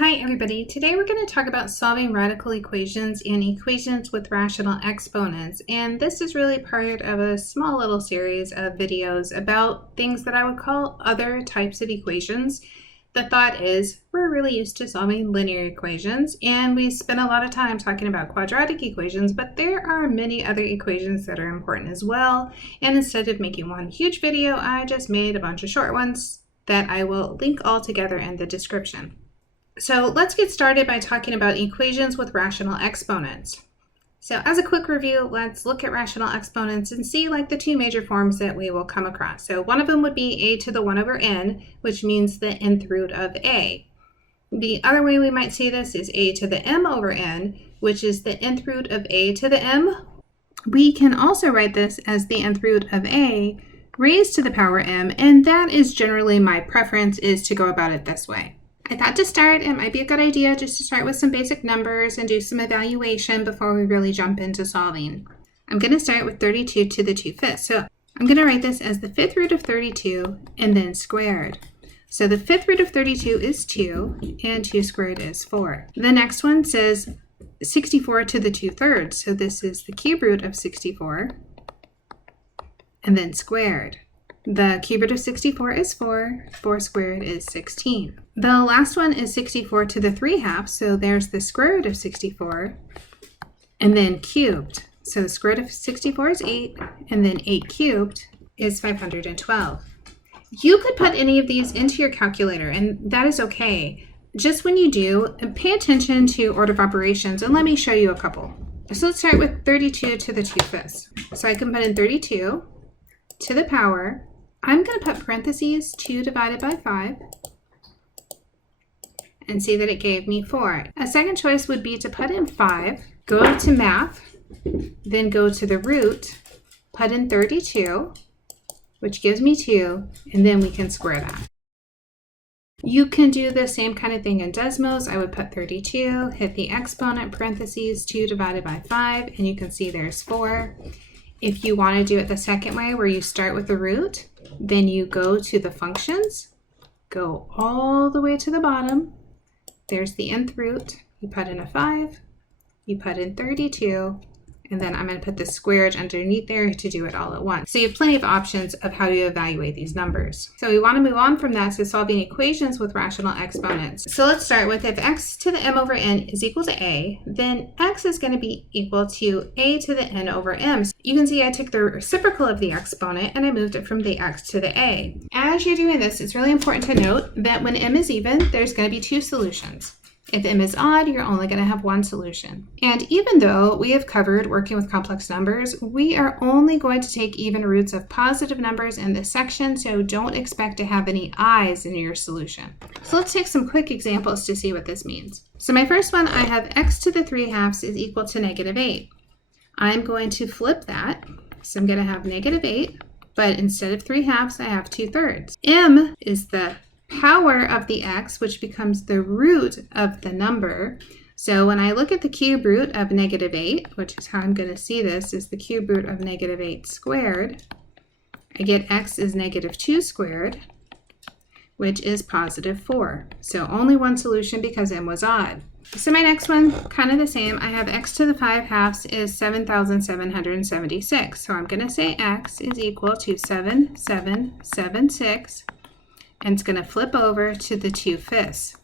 Hi everybody, today we're going to talk about solving radical equations and equations with rational exponents, and this is really part of a small little series of videos about things that I would call other types of equations. The thought is we're really used to solving linear equations and we spend a lot of time talking about quadratic equations, but there are many other equations that are important as well, and instead of making one huge video, I just made a bunch of short ones that I will link all together in the description. So let's get started by talking about equations with rational exponents. So as a quick review, let's look at rational exponents and see like the two major forms that we will come across. So one of them would be a to the 1 over n, which means the nth root of a. The other way we might see this is a to the m over n, which is the nth root of a to the m. We can also write this as the nth root of a raised to the power m, and that is generally my preference, is to go about it this way. I thought to start, it might be a good idea just to start with some basic numbers and do some evaluation before we really jump into solving. I'm going to start with 32 to the 2/5. So I'm going to write this as the 5th root of 32 and then squared. So the 5th root of 32 is 2 and 2 squared is 4. The next one says 64 to the 2/3. So this is the cube root of 64 and then squared. The cube root of 64 is 4, 4 squared is 16. The last one is 64 to the 3/2, so there's the square root of 64, and then cubed. So the square root of 64 is 8, and then 8 cubed is 512. You could put any of these into your calculator, and that is okay. Just when you do, pay attention to order of operations, and let me show you a couple. So let's start with 32 to the 2/5. So I can put in 32 to the power. I'm going to put parentheses 2 divided by 5 and see that it gave me 4. A second choice would be to put in 5, go to math, then go to the root, put in 32, which gives me 2, and then we can square that. You can do the same kind of thing in Desmos. I would put 32, hit the exponent, parentheses 2 divided by 5, and you can see there's 4. If you want to do it the second way, where you start with the root, then you go to the functions, go all the way to the bottom, there's the nth root, you put in a 5, you put in 32, and then I'm going to put the squared underneath there to do it all at once. So you have plenty of options of how to evaluate these numbers. So we want to move on from that to solving equations with rational exponents. So let's start with, if x to the m over n is equal to a, then x is going to be equal to a to the n over m. So you can see I took the reciprocal of the exponent and I moved it from the x to the a. As you're doing this, it's really important to note that when m is even, there's going to be two solutions. If m is odd, you're only going to have one solution. And even though we have covered working with complex numbers, we are only going to take even roots of positive numbers in this section, so don't expect to have any i's in your solution. So let's take some quick examples to see what this means. So my first one, I have x to the 3/2 is equal to -8. I'm going to flip that, so I'm going to have -8, but instead of 3/2, I have 2/3. M is the power of the x, which becomes the root of the number. So when I look at the cube root of -8, which is how I'm going to see this, is the cube root of -8 squared, I get x is -2 squared, which is +4. So only one solution because m was odd. So my next one, kind of the same. I have x to the 5/2 is 7,776. So I'm going to say x is equal to 7,776. And it's going to flip over to the 2/5.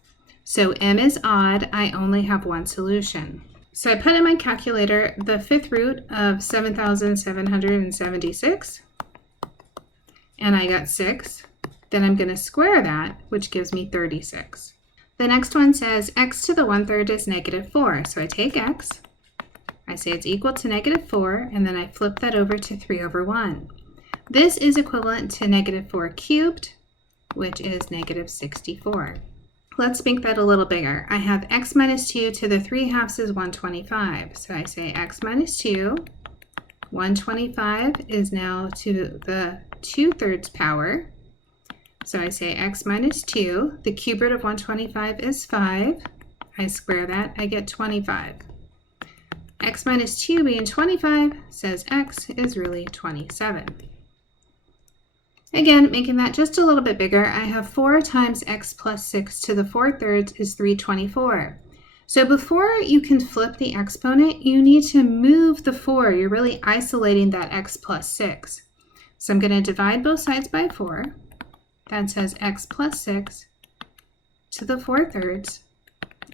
So m is odd, I only have one solution. So I put in my calculator the 5th root of 7,776, and I got 6. Then I'm going to square that, which gives me 36. The next one says x to the 1/3 is -4. So I take x, I say it's equal to -4, and then I flip that over to 3/1. This is equivalent to -4 cubed, which is -64. Let's make that a little bigger. I have x minus 2 to the 3/2 is 125. So I say x minus 2, 125 is now to the 2/3 power. So I say x minus 2, the cube root of 125 is 5. I square that, I get 25. X minus 2 being 25 says x is really 27. Again, making that just a little bit bigger, I have 4 times x plus 6 to the 4/3 is 324. So before you can flip the exponent, you need to move the 4. You're really isolating that x plus 6. So I'm going to divide both sides by 4. That says x plus 6 to the 4/3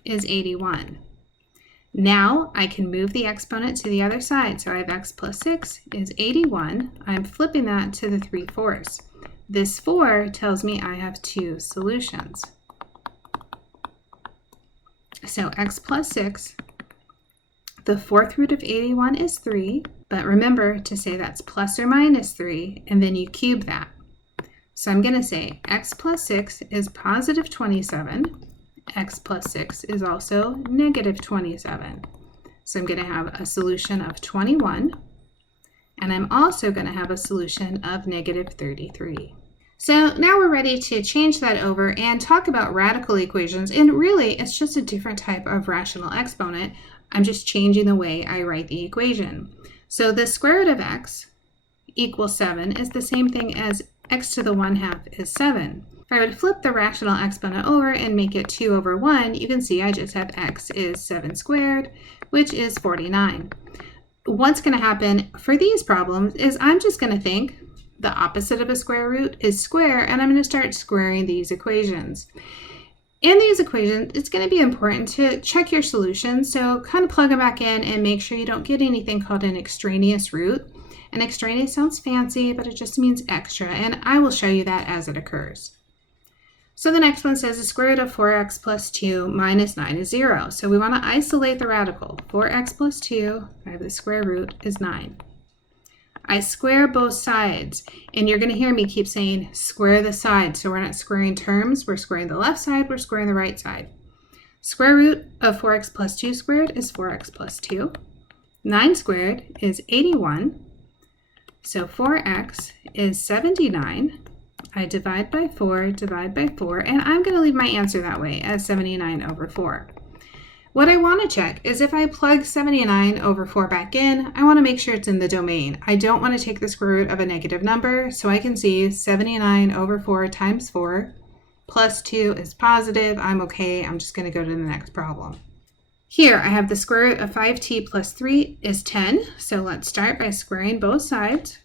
is 81. Now I can move the exponent to the other side. So I have x plus 6 is 81. I'm flipping that to the 3/4. This 4 tells me I have 2 solutions. So x plus 6, the 4th root of 81 is 3, but remember to say that's plus or minus 3, and then you cube that. So I'm going to say x plus 6 is positive 27. X plus 6 is also negative 27. So I'm going to have a solution of 21, and I'm also going to have a solution of negative 33. So now we're ready to change that over and talk about radical equations, and really it's just a different type of rational exponent. I'm just changing the way I write the equation. So the square root of x equals 7 is the same thing as x to the 1/2 is 7. If I would flip the rational exponent over and make it 2 over 1, you can see I just have x is 7 squared, which is 49. What's going to happen for these problems is I'm just going to think the opposite of a square root is square, and I'm going to start squaring these equations. In these equations, it's going to be important to check your solutions, so kind of plug them back in and make sure you don't get anything called an extraneous root. And extraneous sounds fancy, but it just means extra, and I will show you that as it occurs. So the next one says the square root of 4x plus 2 minus 9 is 0. So we want to isolate the radical. 4x plus 2, I have the square root, is 9. I square both sides, and you're going to hear me keep saying square the side. So we're not squaring terms, we're squaring the left side, we're squaring the right side. Square root of 4x plus 2 squared is 4x plus 2. 9 squared is 81. So 4x is 79. I divide by 4, and I'm going to leave my answer that way as 79 over 4. What I want to check is if I plug 79 over 4 back in, I want to make sure it's in the domain. I don't want to take the square root of a negative number, so I can see 79 over 4 times 4 plus 2 is positive. I'm okay. I'm just going to go to the next problem. Here I have the square root of 5t plus 3 is 10, so let's start by squaring both sides.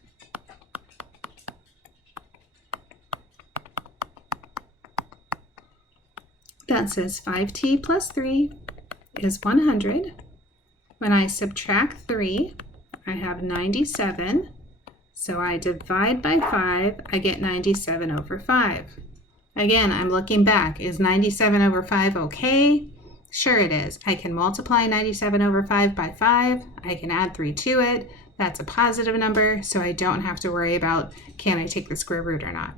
That says 5t plus 3 is 100. When I subtract 3, I have 97. So I divide by 5, I get 97 over 5. Again, I'm looking back. Is 97 over 5 okay? Sure it is. I can multiply 97 over 5 by 5. I can add 3 to it. That's a positive number, so I don't have to worry about can I take the square root or not.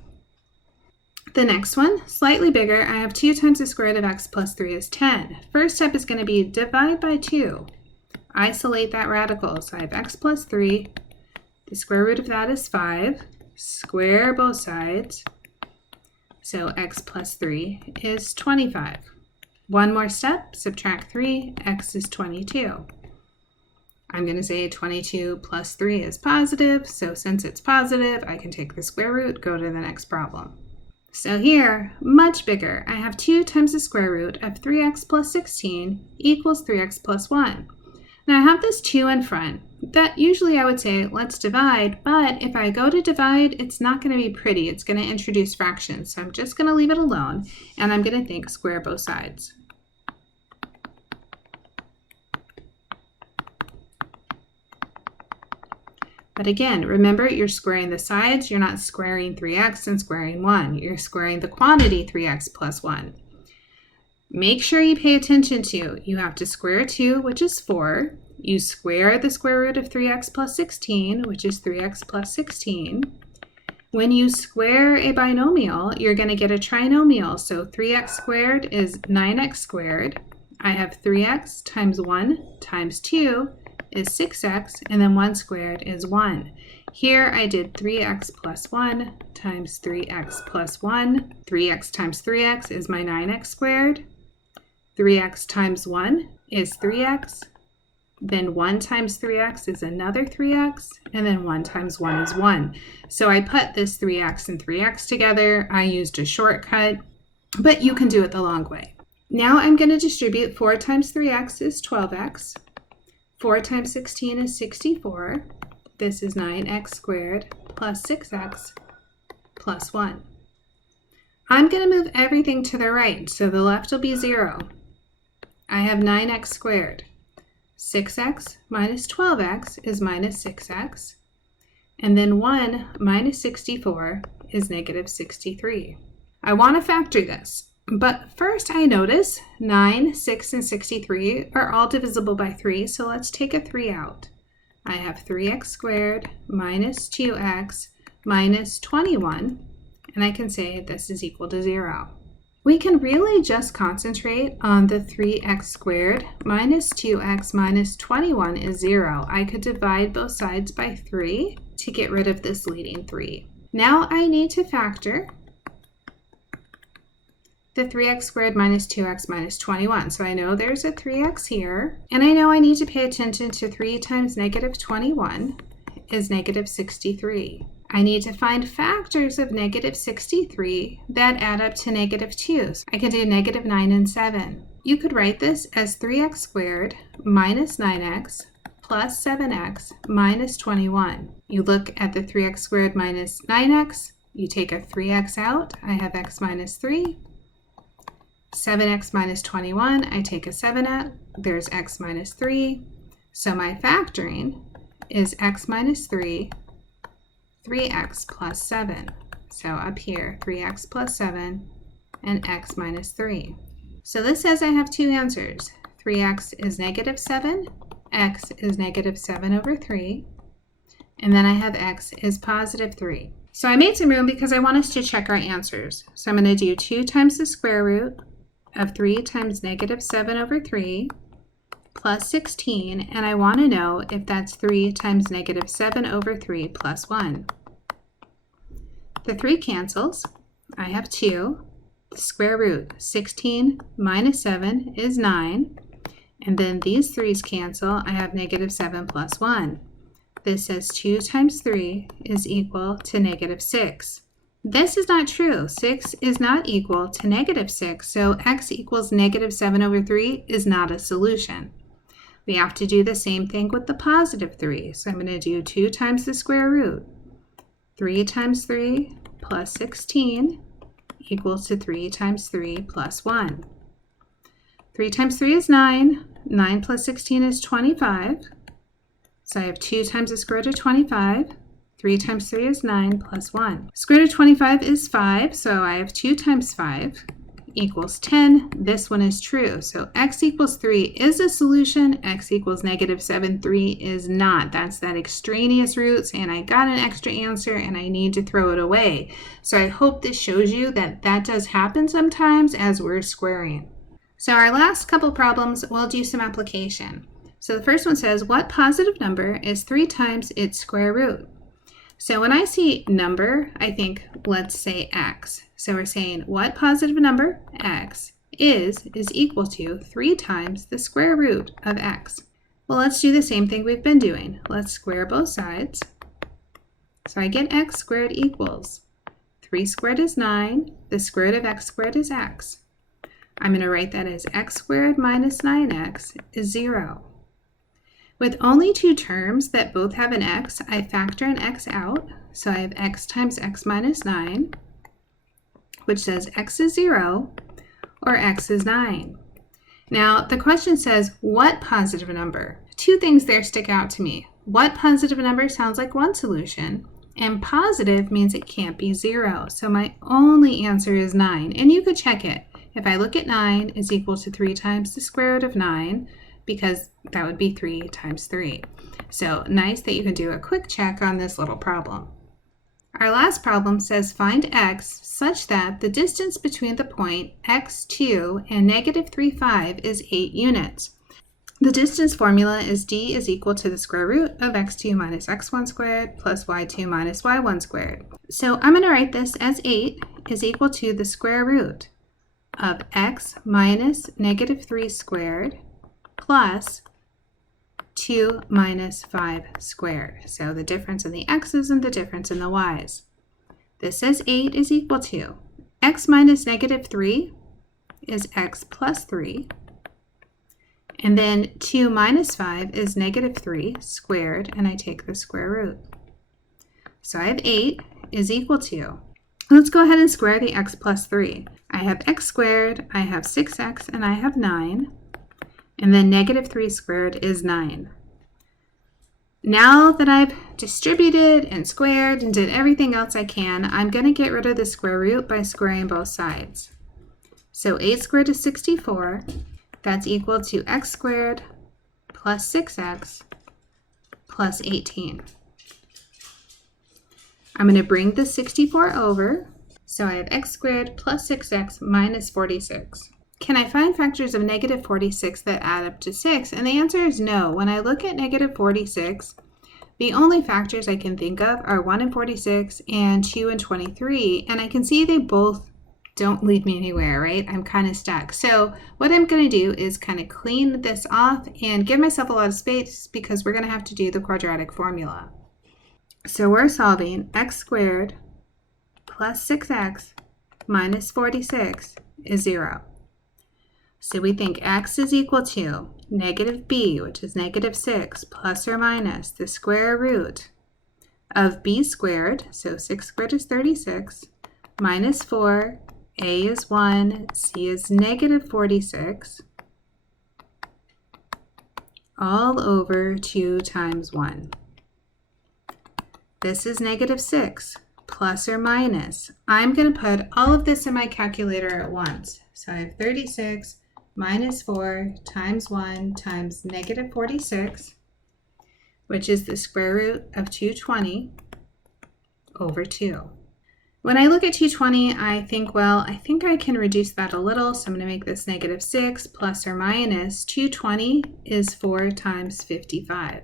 The next one, slightly bigger, I have 2 times the square root of x plus 3 is 10. First step is going to be divide by 2. Isolate that radical. So I have x plus 3. The square root of that is 5. Square both sides. So x plus 3 is 25. One more step, subtract 3, x is 22. I'm going to say 22 plus 3 is positive, so since it's positive, I can take the square root, go to the next problem. So here, much bigger, I have 2 times the square root of 3x plus 16 equals 3x plus 1. Now I have this 2 in front. That usually I would say, let's divide, but if I go to divide, it's not going to be pretty. It's going to introduce fractions, so I'm just going to leave it alone, and I'm going to think square both sides. But again, remember, you're squaring the sides. You're not squaring 3x and squaring 1. You're squaring the quantity 3x plus 1. Make sure you pay attention to, you have to square 2, which is 4. You square the square root of 3x plus 16, which is 3x plus 16. When you square a binomial, you're going to get a trinomial. So 3x squared is 9x squared. I have 3x times 1 times 2 is 6x, and then 1 squared is 1. Here I did 3x plus 1 times 3x plus 1. 3x times 3x is my 9x squared. 3x times 1 is 3x. then 1 times 3x is another 3x, and then 1 times 1 is 1. So I put this 3x and 3x together. I used a shortcut, but you can do it the long way. Now I'm going to distribute 4 times 3x is 12x. 4 times 16 is 64. This is 9x squared plus 6x plus 1. I'm going to move everything to the right, so the left will be 0. I have 9x squared. 6x minus 12x is minus 6x. And then 1 minus 64 is negative 63. I want to factor this, but first I notice 9, 6, and 63 are all divisible by 3, so let's take a 3 out. I have 3x squared minus 2x minus 21, and I can say this is equal to 0. We can really just concentrate on the 3x squared minus 2x minus 21 is 0. I could divide both sides by 3 to get rid of this leading 3. Now I need to factor the 3x squared minus 2x minus 21. So I know there's a 3x here, and I know I need to pay attention to 3 times negative 21 is negative 63. I need to find factors of negative 63 that add up to negative 2. So I can do negative 9 and 7. You could write this as 3x squared minus 9x plus 7x minus 21. You look at the 3x squared minus 9x, you take a 3x out, I have x minus 3. 7x minus 21, I take a 7 out, there's x minus 3. So my factoring is x minus 3, 3x plus 7. So up here, 3x plus 7 and x minus 3. So this says I have two answers. 3x is negative 7, x is negative 7 over 3, and then I have x is positive 3. So I made some room because I want us to check our answers. So I'm going to do 2 times the square root of 3 times negative 7 over 3 plus 16, and I want to know if that's 3 times negative 7 over 3 plus 1. The 3 cancels. I have 2. The square root, 16 minus 7 is 9. And then these 3's cancel. I have negative 7 plus 1. This says 2 times 3 is equal to negative 6. This is not true. 6 is not equal to negative 6, so x equals negative 7 over 3 is not a solution. We have to do the same thing with the positive 3. So I'm going to do 2 times the square root. 3 times 3 plus 16 equals to 3 times 3 plus 1. 3 times 3 is 9. 9 plus 16 is 25. So I have 2 times the square root of 25. 3 times 3 is 9 plus 1. Square root of 25 is 5, so I have 2 times 5 equals 10. This one is true. So x equals 3 is a solution. X equals negative 7, 3 is not. That's that extraneous roots, and I got an extra answer, and I need to throw it away. So I hope this shows you that that does happen sometimes as we're squaring. So our last couple problems, we'll do some application. So the first one says, what positive number is 3 times its square root? So when I see number, I think, let's say x. So we're saying what positive number, x, is equal to 3 times the square root of x. Well, let's do the same thing we've been doing. Let's square both sides. So I get x squared equals 3 squared is 9. The square root of x squared is x. I'm going to write that as x squared minus 9x is 0. With only 2 terms that both have an x, I factor an x out. So I have x times x minus 9, which says x is 0 or x is 9. Now the question says, what positive number? 2 things there stick out to me. What positive number sounds like one solution, and positive means it can't be 0. So my only answer is 9, and you could check it. If I look at 9 is equal to 3 times the square root of 9, because that would be 3 times 3. So nice that you can do a quick check on this little problem. Our last problem says find x such that the distance between the point x2 and negative 3, 5 is 8 units. The distance formula is d is equal to the square root of x2 minus x1 squared plus y2 minus y1 squared. So I'm going to write this as 8 is equal to the square root of x minus negative 3 squared plus 2 minus 5 squared. So the difference in the x's and the difference in the y's. This says 8 is equal to x minus negative 3 is x plus 3. And then 2 minus 5 is negative 3 squared, and I take the square root. So I have 8 is equal to, let's go ahead and square the x plus 3. I have x squared, I have 6x, and I have 9. And then negative 3 squared is 9. Now that I've distributed and squared and did everything else I can, I'm going to get rid of the square root by squaring both sides. So 8 squared is 64. That's equal to x squared plus 6x plus 18. I'm going to bring the 64 over. So I have x squared plus 6x minus 46. Can I find factors of negative 46 that add up to 6? And the answer is no. When I look at negative 46, the only factors I can think of are 1 and 46 and 2 and 23. And I can see they both don't lead me anywhere, right? I'm kind of stuck. So what I'm going to do is kind of clean this off and give myself a lot of space because we're going to have to do the quadratic formula. So we're solving x squared plus 6x minus 46 is 0. So we think x is equal to negative b, which is negative 6, plus or minus the square root of b squared, so 6 squared is 36, minus 4, a is 1, c is negative 46, all over 2 times 1. This is negative 6, plus or minus. I'm going to put all of this in my calculator at once. So I have 36 minus 4 times 1 times negative 46, which is the square root of 220 over 2. When I look at 220, I think, well, I think I can reduce that a little, so I'm going to make this negative 6 plus or minus. 220 is 4 times 55.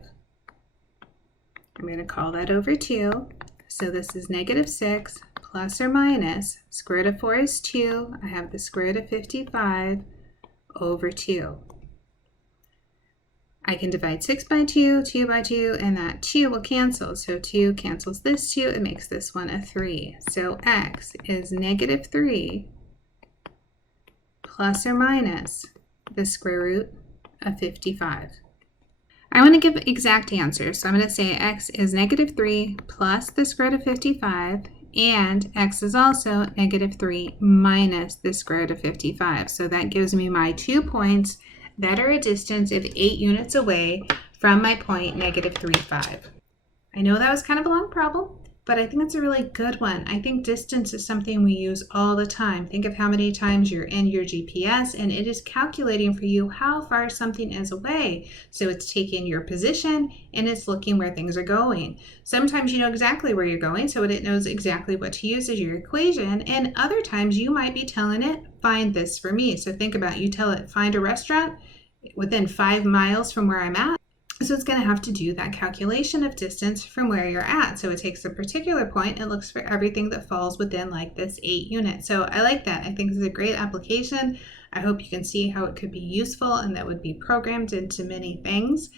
I'm going to call that over 2. So this is negative 6 plus or minus. Square root of 4 is 2. I have the square root of 55 over 2. I can divide 6 by 2, 2 by 2, and that 2 will cancel. So 2 cancels this 2. It makes this one a 3. So x is negative 3 plus or minus the square root of 55. I want to give exact answers. So I'm going to say x is negative 3 plus the square root of 55, and x is also negative 3 minus the square root of 55. So that gives me my 2 points that are a distance of 8 units away from my point, negative 3, 5. I know that was kind of a long problem, but I think it's a really good one. I think distance is something we use all the time. Think of how many times you're in your GPS and it is calculating for you how far something is away. So it's taking your position and it's looking where things are going. Sometimes you know exactly where you're going, so it knows exactly what to use as your equation. And other times you might be telling it, find this for me. So think about, you tell it, find a restaurant within 5 miles from where I'm at. So it's going to have to do that calculation of distance from where you're at. So it takes a particular point and looks for everything that falls within like this 8 units. So I like that. I think this is a great application. I hope you can see how it could be useful and that would be programmed into many things.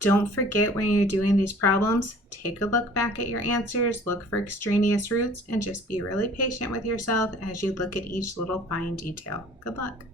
Don't forget when you're doing these problems, take a look back at your answers, look for extraneous roots, and just be really patient with yourself as you look at each little fine detail. Good luck.